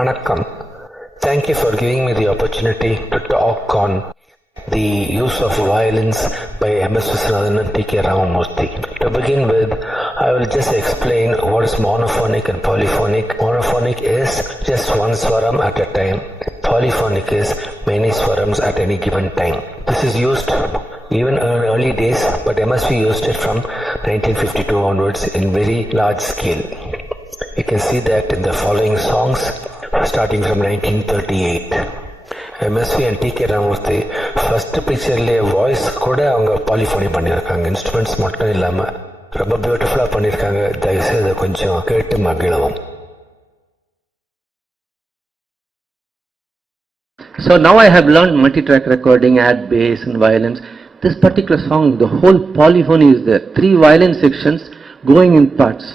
Vanakkam. Thank you for giving me the opportunity to talk on the use of violins by M.S. Viswanathan and T.K. Ramamurthy. To begin with, I will just explain what is monophonic and polyphonic. Monophonic is just one swaram at a time. Polyphonic is many swarams at any given time. This is used even in early days, but MSV used it from 1952 onwards in very large scale. You can see that in the following songs starting from 1938. MSV and T.K. Ramamurthy first pictureலே voice கூட அவங்க polyphony பண்ணியிருக்காங்க, instruments மட்டும் இல்லாம ரொம்ப பியூட்டிஃபுல்லா பண்ணியிருக்காங்க. தயவுசெய்து அதை கொஞ்சம் கேட்டு மகிழவும். So now I have learned multi-track recording, add bass and violins. This particular song, the whole polyphony is there. 3 violin sections going in parts.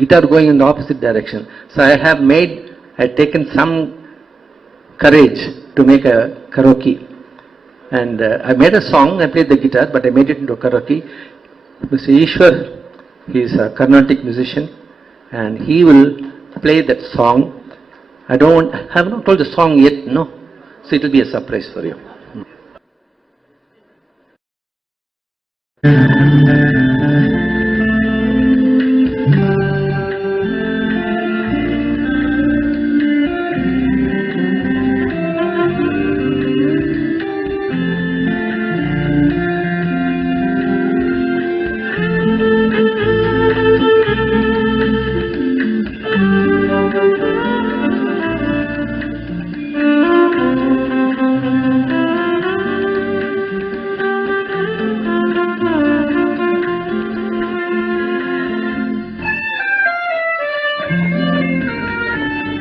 Guitar going in the opposite direction. So I have taken some courage to make a karaoke. And I made a song, I played the guitar, but I made it into a karaoke. Mr. Ishwar, he is a Carnatic musician, and he will play that song. I have not told the song yet, no. So it will be a surprise for you.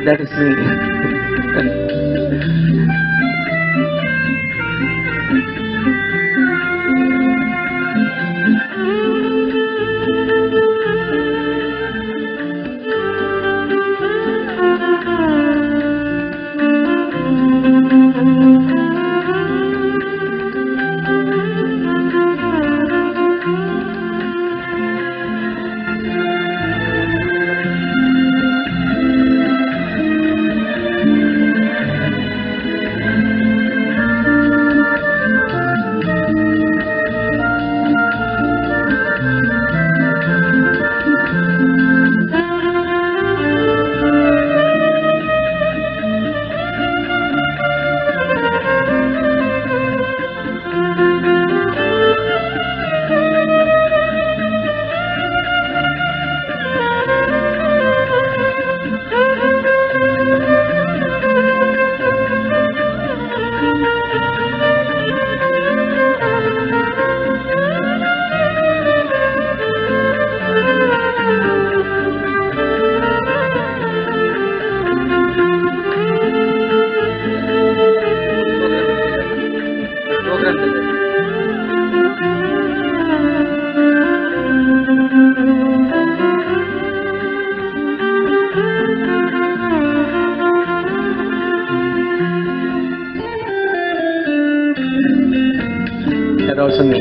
That is me. That also me.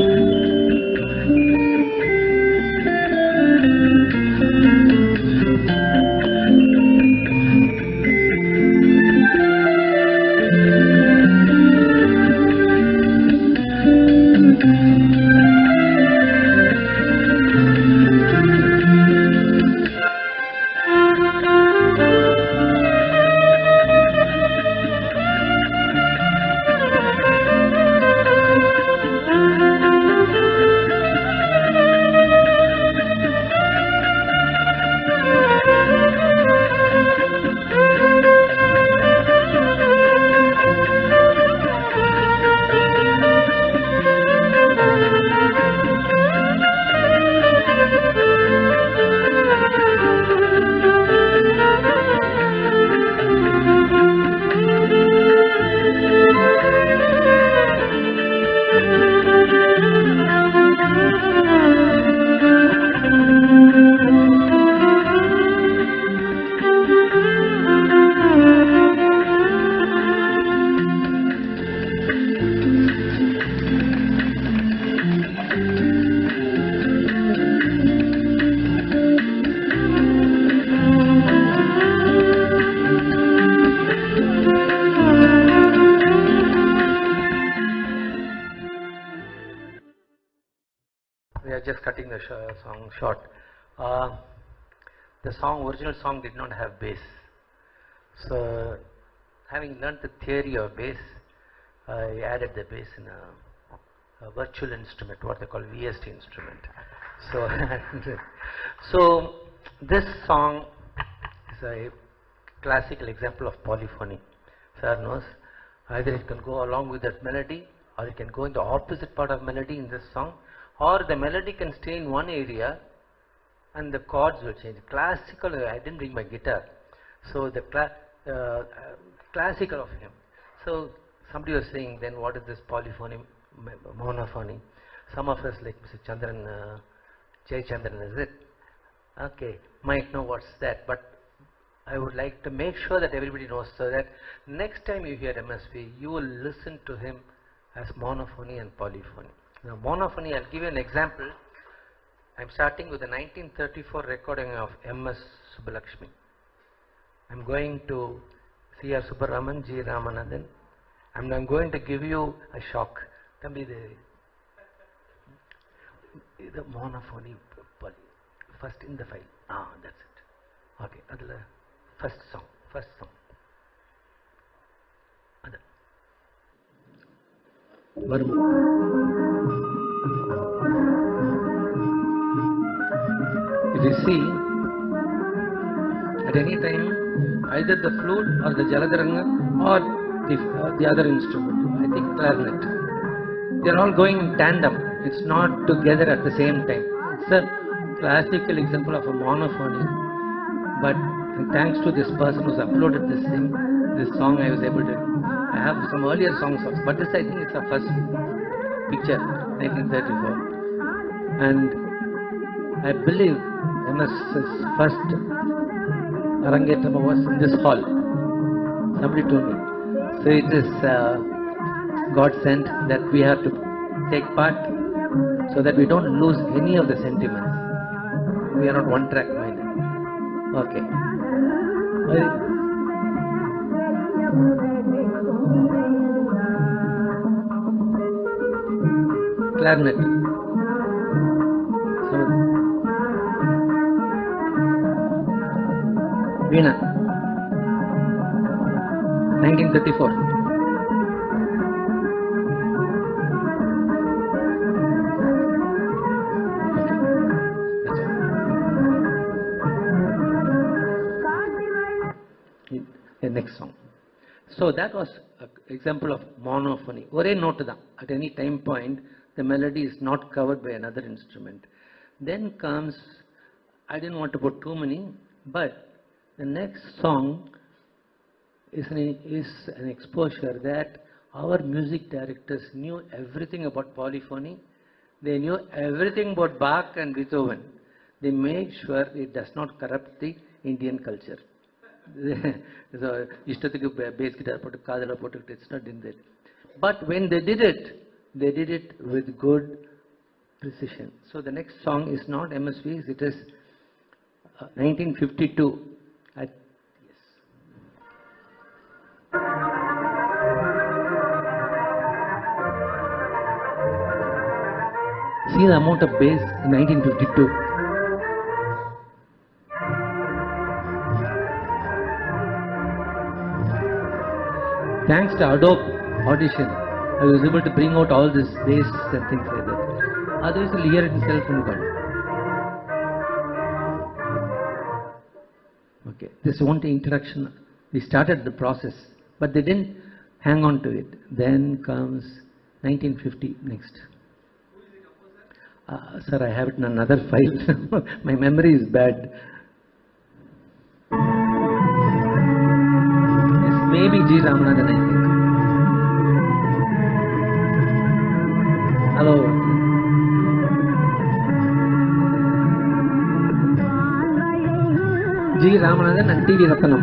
just cutting the song short. The original song did not have bass. So, having learned the theory of bass, I added the bass in a virtual instrument, what they call VST instrument. So, so this song is a classical example of polyphony. Sir knows, either it can go along with that melody, or it can go in the opposite part of melody in this song, or the melody can stay in one area and the chords will change. Classical, I didn't bring my guitar, so the classical of him. So somebody was saying, then what is this polyphony, monophony? Some of us, like Mr. Chandran, Jay Chandran, is it? Okay, might know what's that, but I would like to make sure that everybody knows, so that next time you hear MSP, you will listen to him as monophony and polyphony. Now, monophony, I'll give you an example. I'm starting with a 1934 recording of M.S. Subbulakshmi. I'm going to C.R. Subbaraman, G. Ramanathan, and I'm going to give you a shock. Tell me the monophony, first in the file. Ah, that's it. Okay, adla. First song. If you see, at any time, either the flute or the jaladaranga or the other instrument, I think clarinet, they are all going in tandem. It's not together at the same time. It's a classical example of a monophony, but thanks to this person who's uploaded this song, I was able to. I have some earlier songs, but this I think is the first picture, 1934, and I believe MS's first Arangetama was in this hall. Somebody told me. So it is God sent that we have to take part, so that we don't lose any of the sentiments. We are not one track minded. Okay. Clarinet. Veena. 1934. The next song. So that was an example of monophony. One note da. At any time point, the melody is not covered by another instrument. Then comes, I didn't want to put too many, but the next song is an exposure that our music directors knew everything about polyphony. They knew everything about Bach and Beethoven. They made sure it does not corrupt the Indian culture. So, bass guitar, it's not in that. But when they did it with good precision. So the next song is not MSV's, it is 1952. See the amount of bass in 1952. Thanks to Adobe Audition, I was able to bring out all this bass and things like that. Otherwise, you'll hear it itself in God. Okay, this one introduction. We started the process, but they didn't hang on to it. Then comes 1950 next. Sir, I have it in another file. My memory is bad. It's maybe G. Ramanathan, I think. Hello. G. Ramanathan and T.V. Ratnam.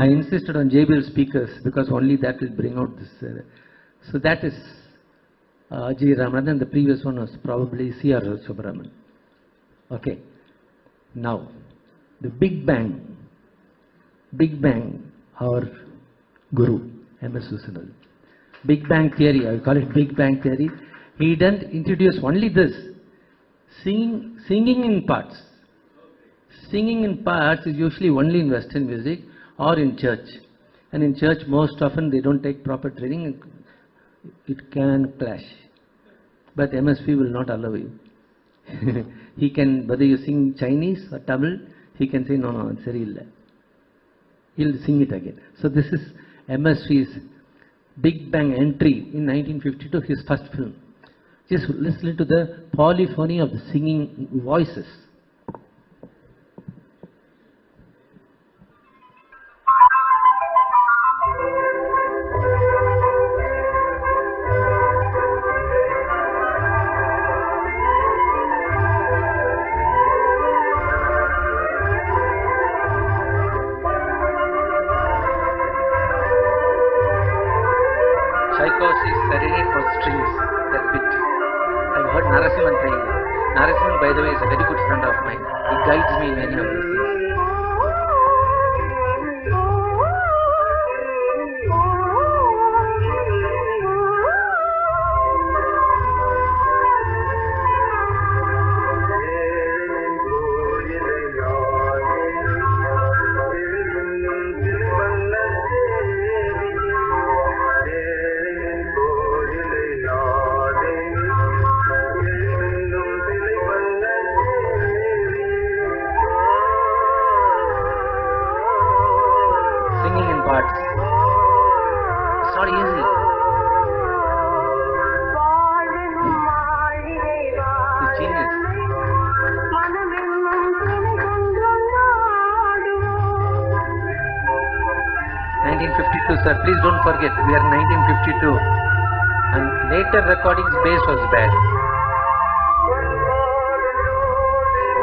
I insisted on JBL speakers because only that will bring out this. So that is G. Ramanathan. The previous one was probably C.R. Subbaraman. Okay. Now, the Big Bang. Big Bang, our Guru, MS Viswanathan. Big Bang Theory, I call it Big Bang Theory. He didn't introduce only this, singing in parts. Singing in parts is usually only in Western music or in church. And in church, most often they don't take proper training. It can clash. But MSP will not allow you. He can, whether you sing Chinese or Tamil, he can say, no, it's seri illa. He'll sing it again. So this is MSP's Big Bang entry in 1952, his first film. Just listen to the polyphony of the singing voices. Serenade for strings, that bit. I've heard Narasimhan playing it. Narasimhan, by the way, is a very good friend of mine. He guides me in many of these things. It's not easy. It's genius. 1952, sir. Please don't forget, we are in 1952. And later recordings bass was bad.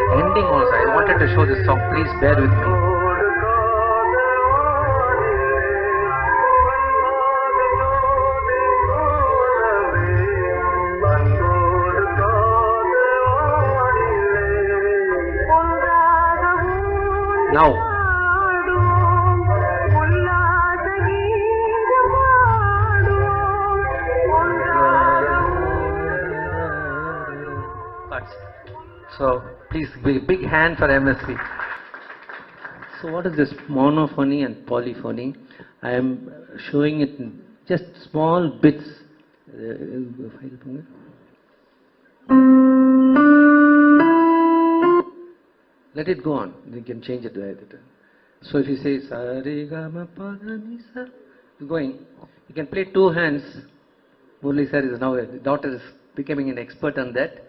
The ending also, I wanted to show this song. Please bear with me. Now, so please big hand for MSP. So what is this monophony and polyphony? I am showing it in just small bits. Let it go on. You can change it. So if you say sa re ga ma pa da ni sa, going. You can play two hands. Murli sir is now, daughter is becoming an expert on that.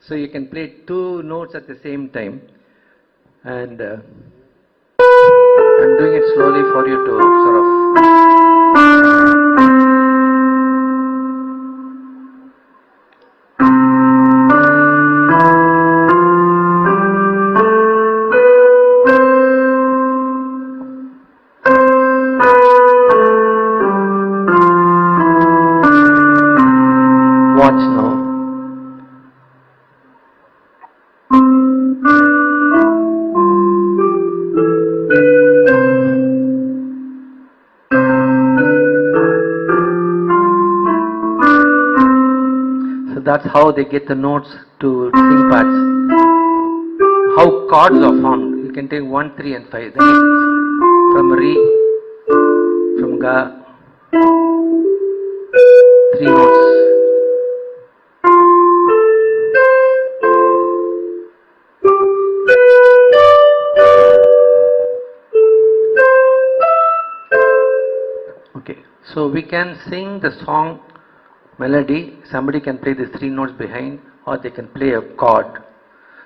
So you can play two notes at the same time. And I'm doing it slowly for you to sort of. Watch now. So that's how they get the notes to sing parts. How chords are formed. You can take 1, 3 and 5. Then from Re, from Ga, 3 notes. So we can sing the song melody, somebody can play the 3 notes behind, or they can play a chord.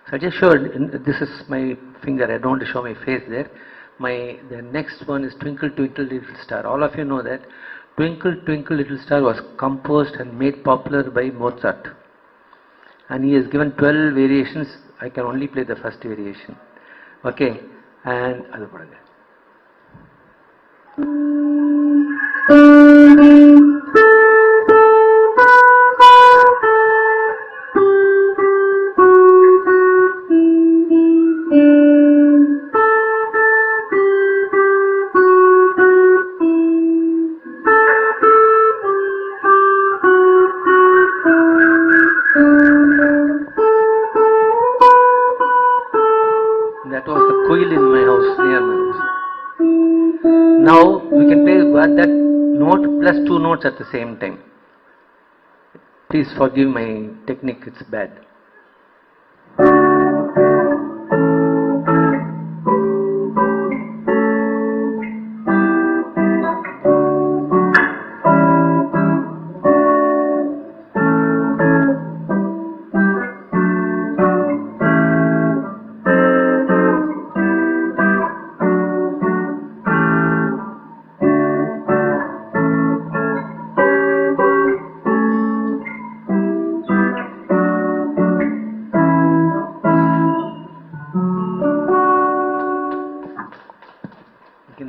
So I just showed, this is my finger, I don't want to show my face there. The next one is Twinkle Twinkle Little Star. All of you know that Twinkle Twinkle Little Star was composed and made popular by Mozart. And he has given 12 variations, I can only play the first variation. Okay, and notes at the same time. Please forgive my technique, it's bad.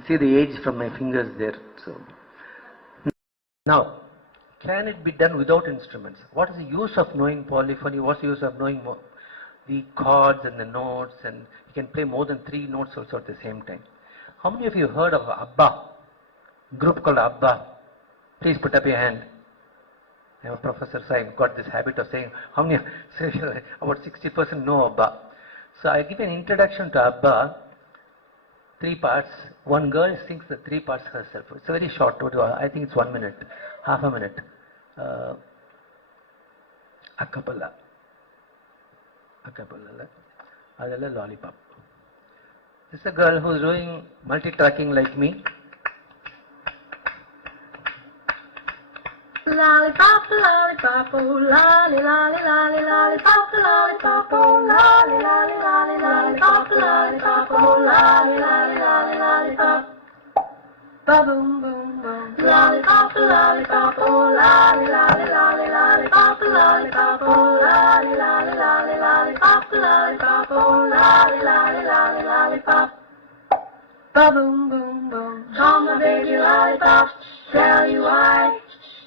See the age from my fingers there. So now, can it be done without instruments? What is the use of knowing polyphony? What's the use of knowing the chords and the notes? And you can play more than 3 notes also at the same time. How many of you heard of ABBA? Group called ABBA. Please put up your hand. I have a professor, so I've got this habit of saying how many. About 60% know ABBA. So I give an introduction to ABBA. 3 parts. One girl sings the 3 parts herself. It's a very short. I think it's 1 minute, half a minute. A cappella. Adala lollipop. This is a girl who's doing multi-tracking like me. Lollipop, lollipop, oh lolly, lolly, lolly, lollipop, lollipop, oh lolly, lolly, lolly, lollipop, lollipop, oh lolly, lolly, lolly, lollipop. Ba boom, boom, boom. Lollipop, lollipop, oh lolly, lolly, lolly, lollipop, lollipop, oh lolly, lolly, lolly, lollipop, lollipop, oh lolly, lolly, lolly, lollipop. Ba boom, boom, boom. On the baby lollipop, tell you why.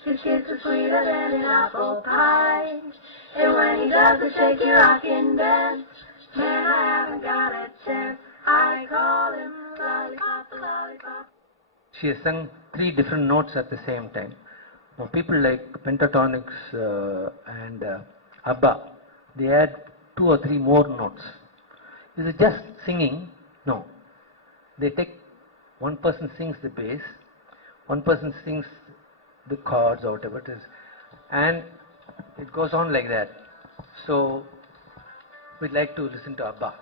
His kiss is sweeter than an apple pie. And when he does the shaky rockin' dance, man, I haven't got a chance. I call him lollipop, lollipop. She has sung 3 different notes at the same time. Now people like pentatonics and ABBA, they add 2 or 3 more notes. Is it just singing? No. They take, one person sings the bass, one person sings the chords or whatever it is, and it goes on like that. So we'd like to listen to ABBA.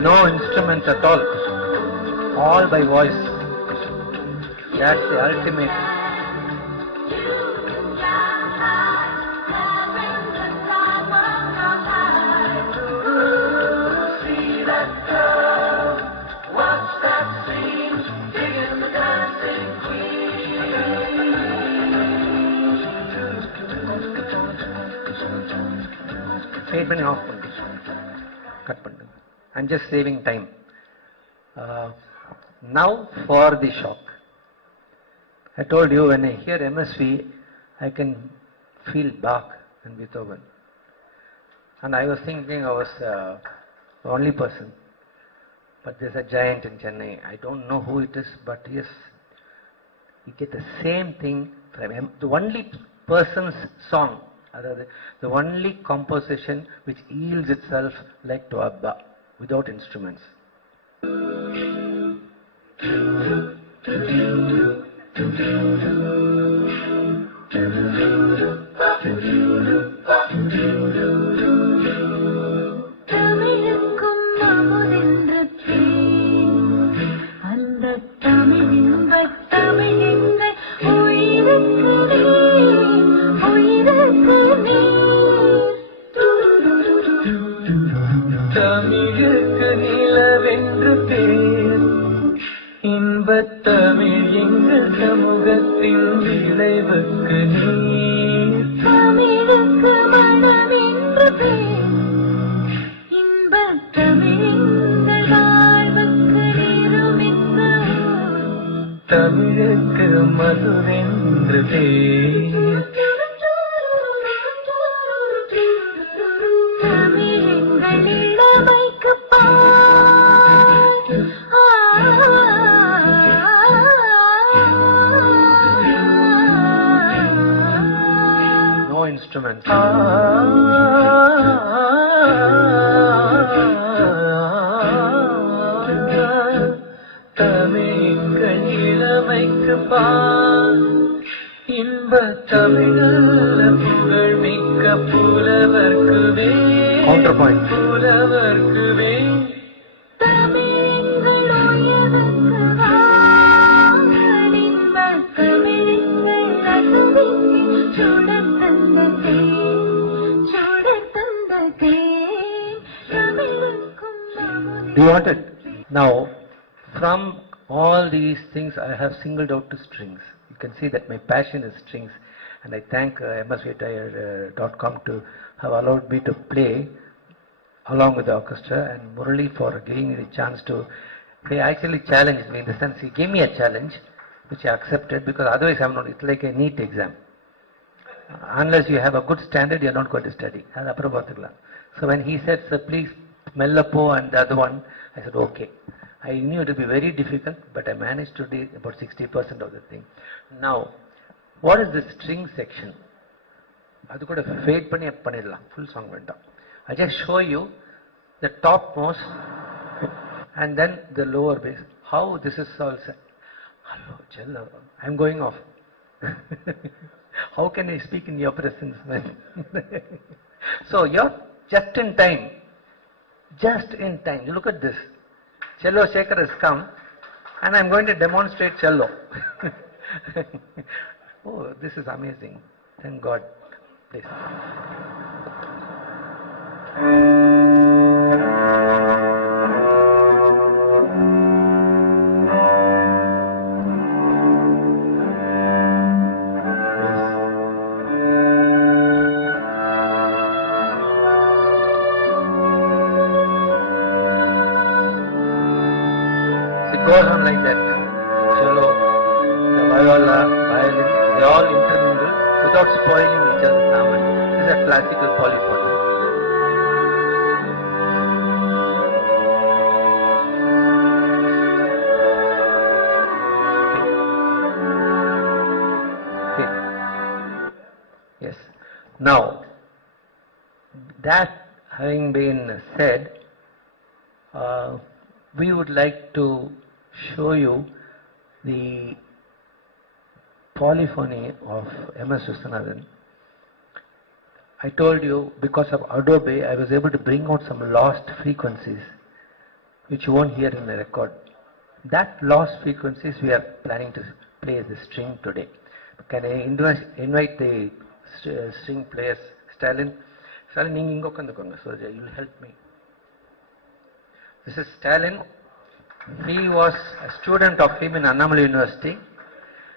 No instruments at all by voice. That's the ultimate. Fade பண்ணி off பண்ணு. Cut பண்ணு. I'm just saving time. Now for the shock. I told you when I hear MSV, I can feel Bach and Beethoven. And I was thinking I was the only person. But there's a giant in Chennai. I don't know who it is, but yes, you get the same thing from him. The only person's song, the only composition which yields itself like to ABBA without instruments. இன்பத்தமிழ் எங்கள் சமூகத்தின் விளைவுக்கு நீர் தமிழுக்கு மனம் என்று பேர் இன்பத்தமிழ் எங்கள் வாழ்வுக்கு நிருமித்த தமிழுக்கு மதுவென்று பேர் தமிழ் எங்கள் இளமைக்கு பார் Instruments. தமிழ் தமிழல்ல புகழ் மிக்க புலவர்க்குவே Counterpoint. புலவர்க்குவே Do you want it? Now, from all these things, I have singled out the strings. You can see that my passion is strings, and I thank MSVTire.com to have allowed me to play along with the orchestra, and Murali for giving me the chance to. He actually challenged me in the sense he gave me a challenge, which I accepted because otherwise I'm not. It's like a NEET exam. Unless you have a good standard, you're not going to study. So when he said, "Sir, please, Mylapore and the other one," I said, "Okay." I knew it would be very difficult, but I managed to do about 60% of the thing. Now, what is the string section? அது கூட fade பண்ணி பண்ணிடலாம், full song வேண்டாம். I just show you the topmost and then the lower bass. How this is all set. Hello, Cello, I'm going off. How can I speak in your presence, man? So you're just in time. Just in time. You look at this. Cello shaker has come and I'm going to demonstrate cello. Oh, this is amazing. Thank God. Please. It goes on like that. Cello, the viola, violin, they all intermingle without spoiling each other's harmony. This is a classical polyphony. Okay. Yes. Now, that having been said, we would like to show you the polyphony of M.S. Viswanathan. I told you because of Adobe, I was able to bring out some lost frequencies, which you won't hear in the record. That lost frequencies we are planning to play the string today. Can I invite the string players, Stalin? Stalin, you so you'll help me. This is Stalin. He was a student of him in Annamalai University,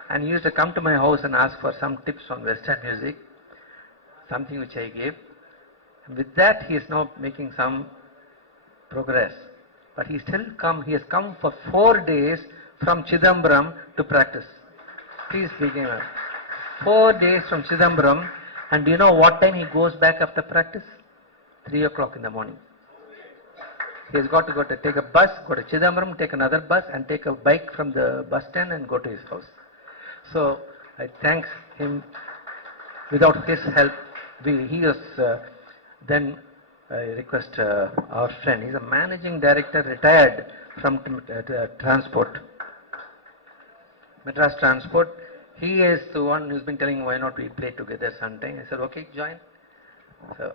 and he used to come to my house and ask for some tips on Western music, something which I gave. And with that, he is now making some progress. But he has come for 4 days from Chidambaram to practice. Please begin. 4 days from Chidambaram, and do you know what time he goes back after practice? 3 o'clock in the morning. He has got to take a bus, go to Chidambaram, take another bus, and take a bike from the bus stand and go to his house. So I thank him. Without his help, he was then I request our friend. He's a managing director, retired from transport, Madras Transport. He is the one who's been telling, why not we play together sometime. I said, okay, join. So,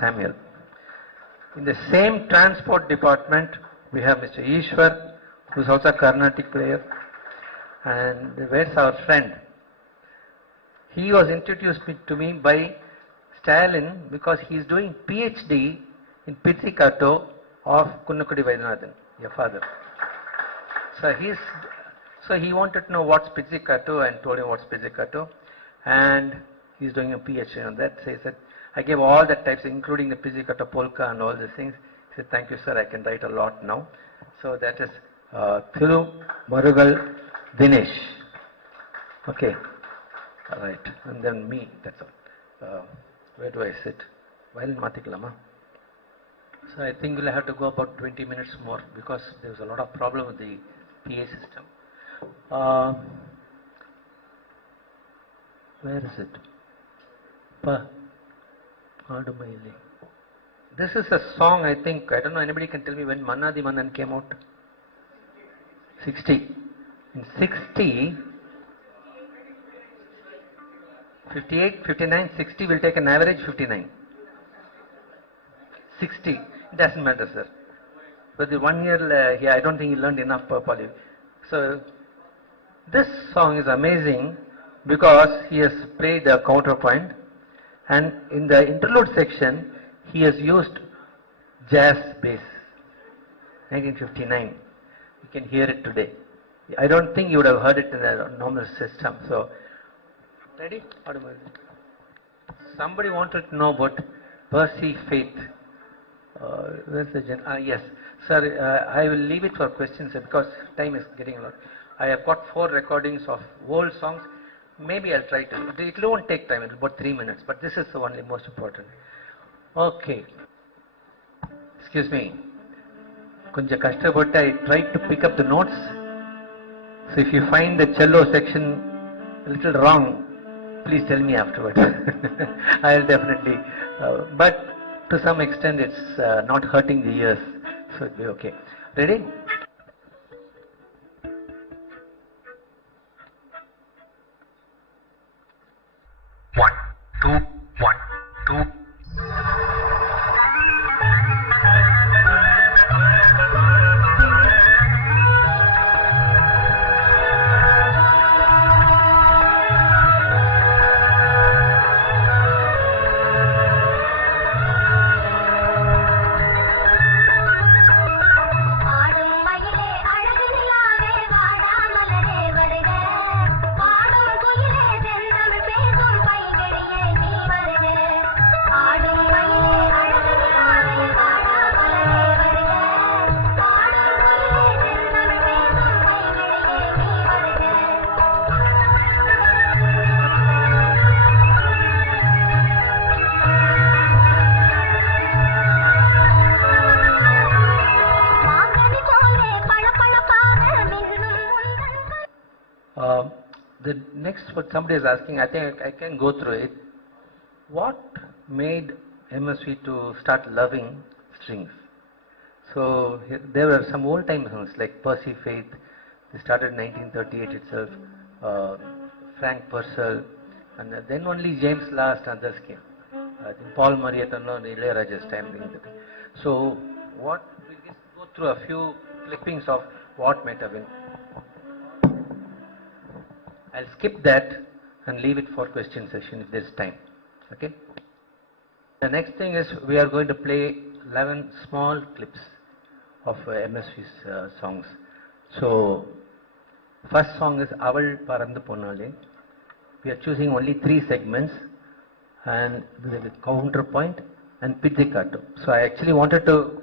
Samuel. In the same transport department, we have Mr. Ishwar, who's also a Carnatic player. And where's our friend? He was introduced to me by Stalin because he's doing PhD in Pizzicato of Kunnakudi Vaidyanathan, your father. So he wanted to know what's pizzicato, and told him what's pizzicato, and he's doing a PhD on that. So he said, I gave all the types, including the pizzicato polka and all these things. He said, thank you, sir, I can write a lot now. So that is Thiru Marugal Dinesh. Okay, all right, and then me, that's all. Where do I sit? Violin Matiklama. So I think we'll have to go about 20 minutes more because there's a lot of problem with the PA system. Where is it? This is a song, I think, I don't know, anybody can tell me when Mellisai Mannar came out? 60. In 60, 58, 59, 60, we'll take an average 59. 60, it doesn't matter, sir. But the 1 year, I don't think he learned enough poly. So, this song is amazing because he has played the counterpoint, and in the interlude section, he has used jazz bass. 1959. You can hear it today. I don't think you would have heard it in a normal system. So, ready? Somebody wanted to know about Percy Faith. Where's the yes. Sir, I will leave it for questions because time is getting a lot. I have got 4 recordings of old songs. Maybe I'll try to. It won't take time. It's about 3 minutes. But this is the only most important. Okay. Excuse me. Konja kashtapatta, I tried to pick up the notes. So if you find the cello section a little wrong, please tell me afterwards. I'll definitely. But to some extent, it's not hurting the ears, so it'll be okay. Ready? One, two, 1, 2. The next, what somebody is asking, I think I can go through it. What made MSV to start loving strings? So there were some old time songs like Percy Faith. They started in 1938 itself. Frank Purcell, and then only James Last and others came. I think Paul Marietta, no, Ilayaraja's time. So what? We'll just go through a few clippings of what might have been. I'll skip that and leave it for question session if there's time. Okay? The next thing is we are going to play 11 small clips of MSV's songs. So, first song is Aval Parandu Ponale. We are choosing only 3 segments and with counterpoint and pizzicato. So I actually wanted to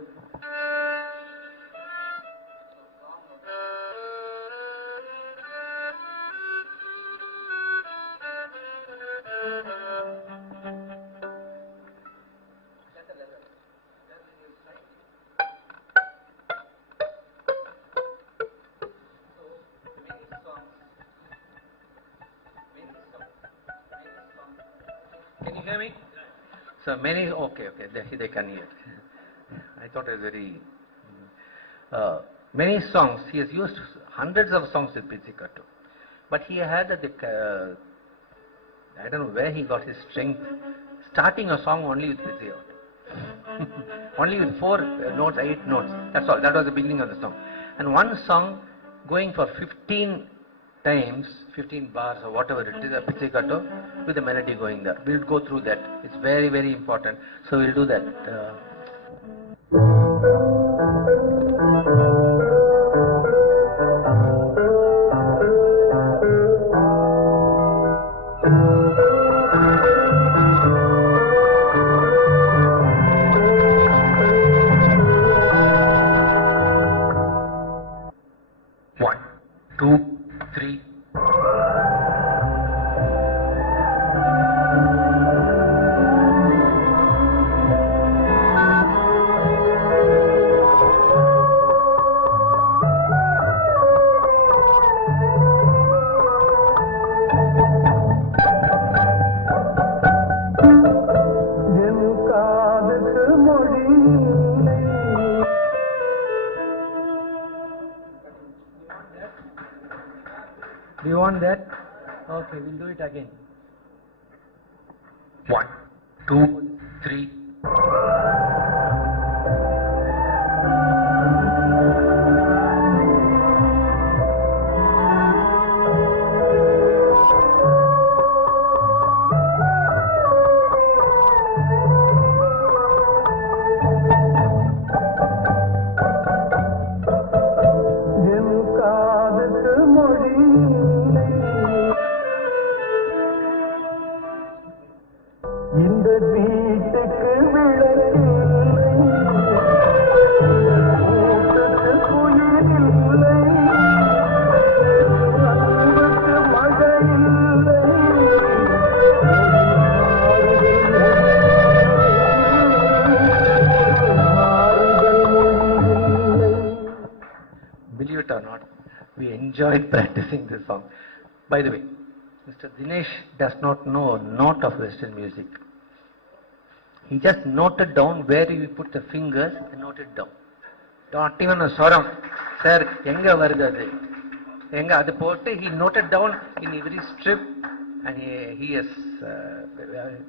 hear me? So many, okay, they can hear. I thought it was very, many songs, he has used hundreds of songs with pizzicato. But he had, I don't know where he got his strength, starting a song only with pizzicato. Only with 4 notes, 8 notes, that's all, that was the beginning of the song. And one song going for 15 times, 15 bars or whatever it is, a pizzicato with the melody going there. We'll go through that. It's very, very important. So we'll do that. One, two, 3. என் காதுக்கு மொழி Do you want that? Okay, we'll do it again. 1, 2, 3. Believe it or not, we enjoyed practicing this song. By the way, Mr. Dinesh does not know a note of Western music. He just noted down where we put the fingers and noted down. Not even a swaram. Sir, enga varudadu. Enga adu potu, he noted down in every strip and he is,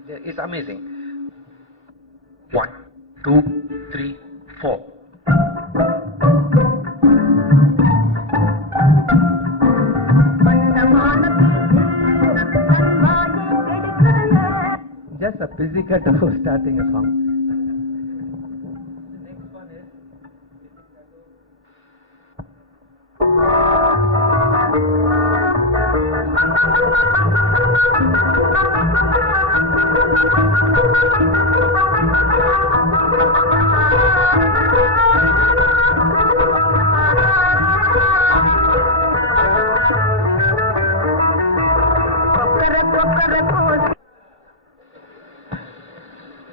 it's amazing. 1, 2, 3, 4. Just a pizzicato for starting a song. The next one is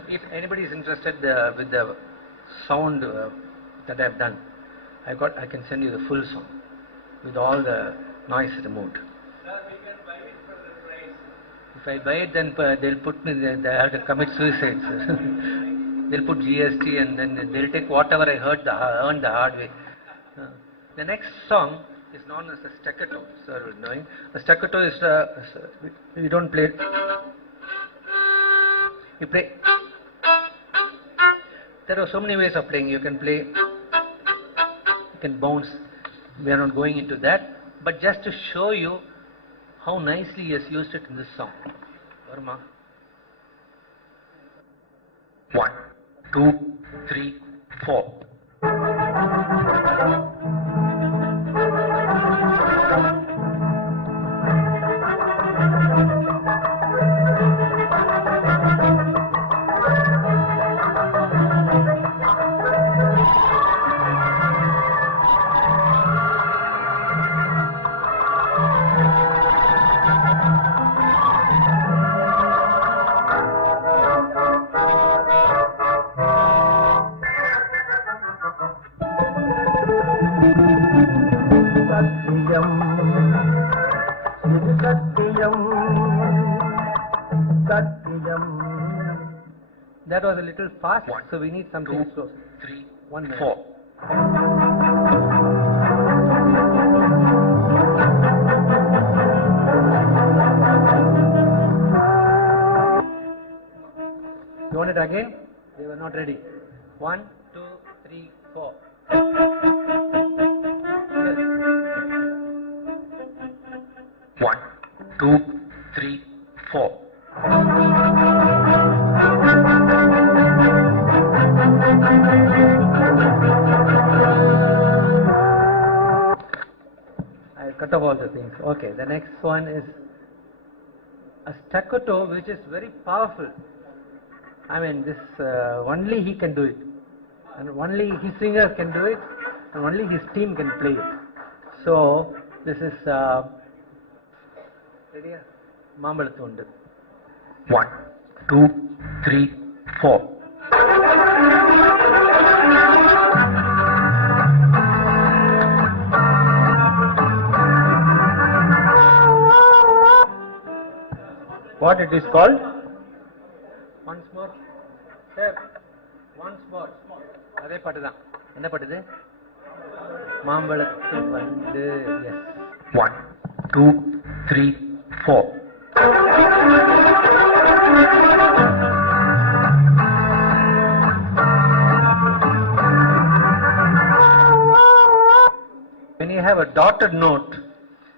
if anybody is interested with the sound that I have done, I can send you the full song with all the noise removed. Sir, we can buy it for the price. If I buy it, then they'll put me. They have to commit suicide. They'll put GST and then they'll take whatever I earned the hard way. The next song is known as the staccato. Sir, knowing the staccato is you don't play it. You play. There are so many ways of playing. You can play, you can bounce. We are not going into that, but just to show you how nicely he has used it in this song. Varma. 1, 2, 3, 4. That was a little fast, 1, so we need something 2, slow. 3, 1 minute. 4. You want it again? They were not ready. 1, 2, 3, 4. Yes. 1, 2, 3, 4. I cut off all the things. Okay, the next one is a staccato, which is very powerful. I mean, this only he can do it, and only his singers can do it, and only his team can play it. So this is ready? Mambalattundu. 1, 2, 3, 4. What it is called? Once more. Sir, once more. அதே பாட்டு தான். என்ன பாட்டு இது? மாம்பழத்து வந்து. Yes. 1, 2, 3, 4. When you have a dotted note,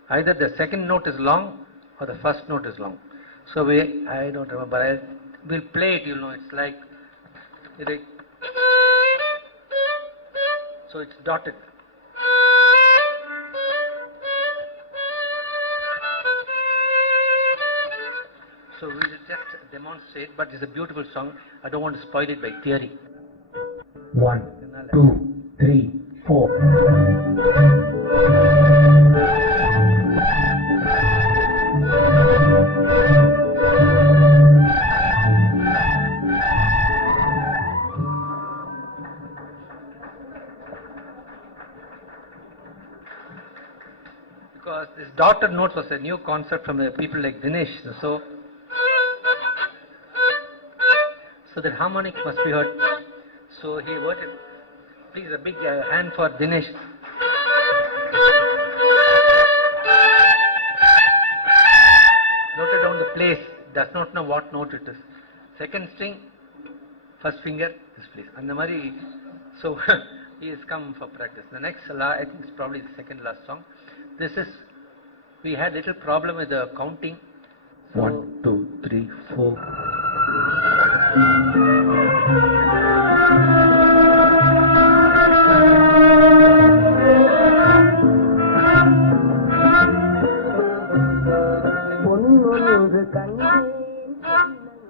either the second note is long or the first note is long. So I don't remember, we'll play it, it's like, so it's dotted. So we will just demonstrate, but it's a beautiful song. I don't want to spoil it by theory. 1, 2, 3, 4. Because this dotted notes was a new concept from the people like Dinesh. So that harmonic must be heard. So he worked it. Please, a big hand for Dinesh. Noted down the place. Does not know what note it is. Second string, first finger, this place. And the Mari, so he has come for practice. The next, I think it's probably the second last song. We had little problem with the counting. So 1, 2, 3, 4.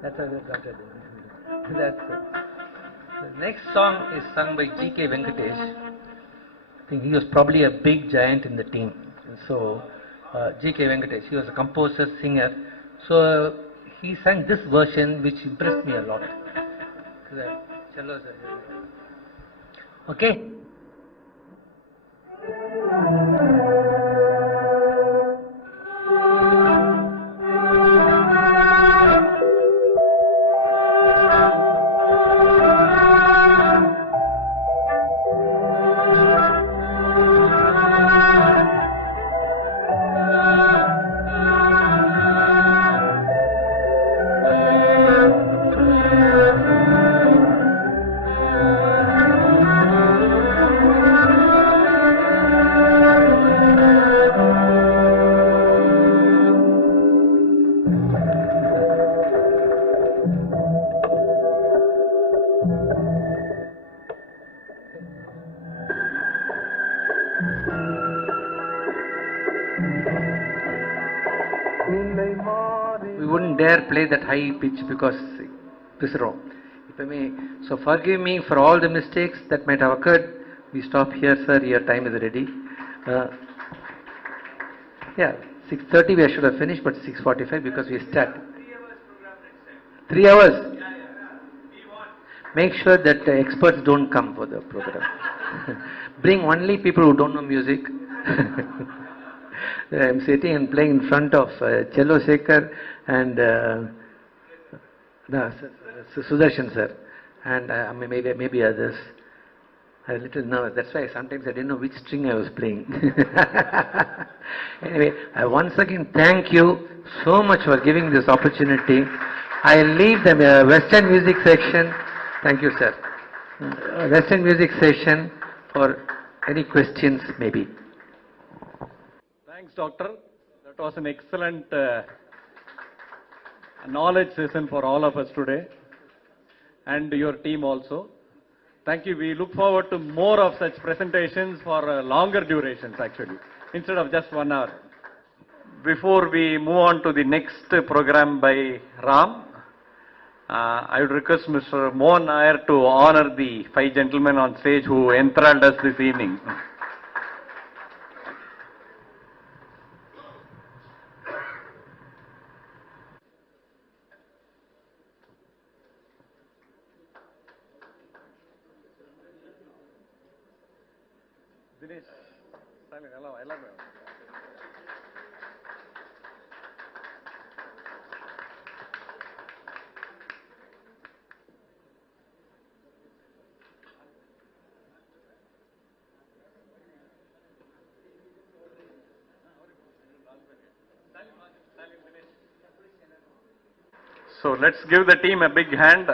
That's how we got it. That's it. The next song is sung by G.K. Venkatesh. I think he was probably a big giant in the team. So G.K. Venkatesh, he was a composer, singer. So he sang this version, which impressed me a lot. The cellos. Okay. We wouldn't dare play that high pitch because this is wrong. If I may, so forgive me for all the mistakes that might have occurred. We stop here, sir. Your time is ready. Yeah, 6:30 we should have finished, but 6:45 because we start. 3 hours. Make sure that experts don't come for the program. Bring only people who don't know music. I'm sitting and playing in front of Cello Shekhar and Sudarshan sir, and maybe others. I was a little nervous. That's why sometimes I didn't know which string I was playing. Anyway, I once again thank you so much for giving this opportunity. I leave the Western music section. Thank you, sir. Western music session for any questions, maybe. Thanks, Doctor. That was an excellent knowledge session for all of us today, and your team also. Thank you. We look forward to more of such presentations for longer durations, actually, instead of just 1 hour. Before we move on to the next program by Ram, I would request Mr. Mohan Nair to honor the 5 gentlemen on stage who enthralled us this evening. Dinesh, hello, So let's give the team a big hand.